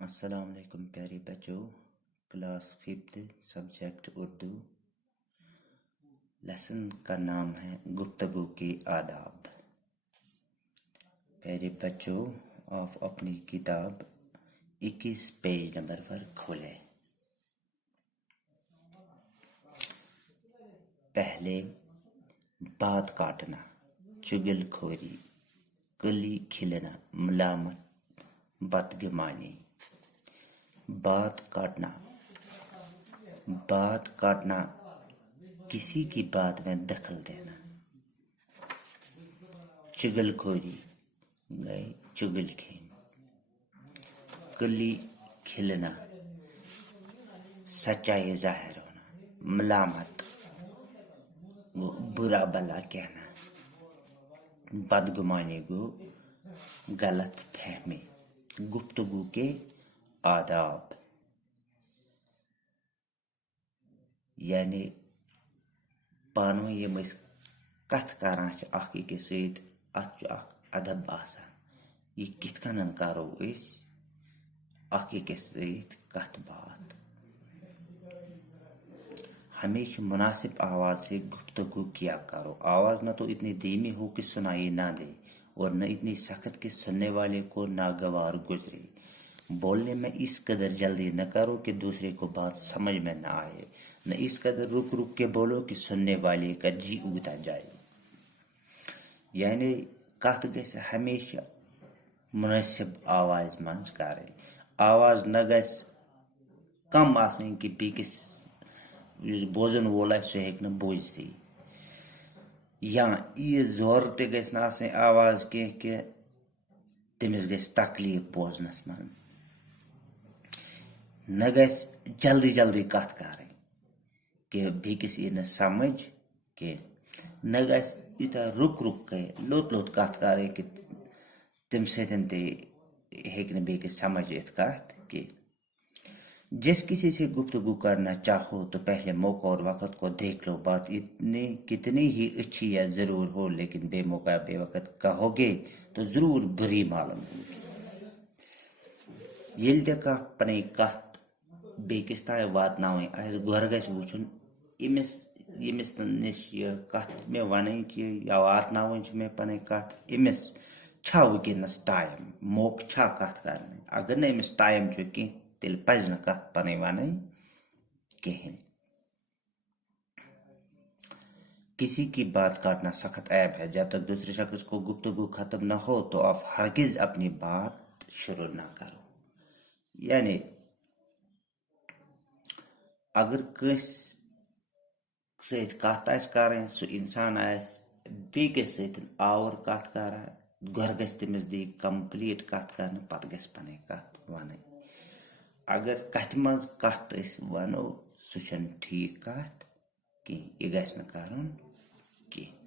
السلام علیکم پیارے بچوں، کلاس 5 سبجیکٹ اردو۔ لیسن کا نام ہے گفتگو کے آداب۔ پیارے بچوں، آپ اپنی کتاب 21 پیج نمبر پر کھولیں۔ پہلے بات کاٹنا، چگل خوری، کلی کھلنا، ملامت، بدگمانی۔ بات کاٹنا کسی کی بات میں دخل دینا۔ چگل خوری گئے چگل کھین۔ کلی کھلنا سچائی ظاہر ہونا۔ ملامت برا بلا کہنا۔ بدگمانی گو غلط فہمی۔ گفتگو کے آداب یعنی پانو یم أسۍ کتھ کران چھِ اکھ أکِس سۭتۍ، اتھ چھُ اکھ ادب آسان۔ یہ کِتھ کٔنن کرو أسۍ اکھ أکِس سۭتۍ کتھ باتھ۔ ہمیشہ مناسب آواز سے گفتگو کیا کرو۔ آواز نہ تو اتنی دھیمی ہو کہ سنائی نہ دے اور نہ اتنی سخت کہ سننے والے کو ناگوار گزرے۔ بولنے میں اس قدر جلدی نہ کرو کہ دوسرے کو بات سمجھ میں نہ آئے، نہ اس قدر رک رک کے بولو کہ سننے والے کا جی اگتا جائے۔ یعنی کتھ گژھِ ہمیشہ مناسب آواز منٛز کرٕنۍ۔ آواز نہ گژھِ کم آسٕنۍ کہ بیٚکِس یُس بوزن وول آسہِ سُہ ہیٚکہِ نہٕ بوٗزتھٕے، یا ییٖژ زورٕ تہِ گژھِ نہٕ آسٕنۍ آواز کینٛہہ کہ تٔمِس گژھِ تکلیٖف بوزنس منٛز۔ نہ گژھِ جلدی جلدی کتھ کرٕنۍ کہ بیٚکِس یی نہٕ سمجھ کینٛہہ۔ نہ گژھِ یوٗتاہ رُک رُک کے لوٚت لوٚت کتھ کرٕنۍ کہ تمہِ سۭتۍ تہِ ہیٚکہِ نہٕ بیٚکِس سمجھ یِتھ کتھ کینٛہہ۔ جس کسی سے گفتگو کرنا چاہو تو پہلے موقع اور وقت کو دیکھ لو۔ بات کتنی ہی اچھی یا ضرور ہو لیکن بے موقع بے وقت کہو گے تو ضرور بری معلوم ہوگی۔ ییٚلہِ تہِ کانٛہہ پنٕنۍ کتھ بیٚکِس تام واتناوٕنۍ آسہِ گۄڈٕ گژھِ وٕچھُن ییٚمِس نِش یہِ کتھ مےٚ ونٕنۍ چھِ یا واتناوٕنۍ چھِ مےٚ پنٕنۍ کتھ، أمِس چھا وٕنکیٚنس ٹایم، موقعہٕ چھا کتھ کرنٕچ۔ اگر نہٕ أمِس ٹایم چھُ کینٛہہ تیٚلہِ پزِ نہٕ کتھ پنٕنۍ ونٕنۍ کہیٖنۍ۔ کسی کی بات کاٹنا سخت عیب ہے۔ جب تک دوسرے شخص کو گفتگو ختم نہ ہو تو آپ ہرگز اپنی بات شروع نہ کرو۔ یعنی اگر کٲنٛسہِ سۭتۍ کتھ آسہِ کرٕنۍ، سُہ انسان آسہِ بیٚکِس سۭتۍ آوُر کتھ کران، گۄڈٕ گژھِ تٔمِس دِنۍ کمپلیٖٹ کتھ کرنہٕ پتہٕ گژھِ پنٕنۍ کتھ ونٕنۍ۔ اگر کتھِ منٛز کتھ أسۍ ونو سُہ چھنہٕ ٹھیٖک کتھ کینٛہہ، یہِ گژھِ نہٕ کرُن کینٛہہ۔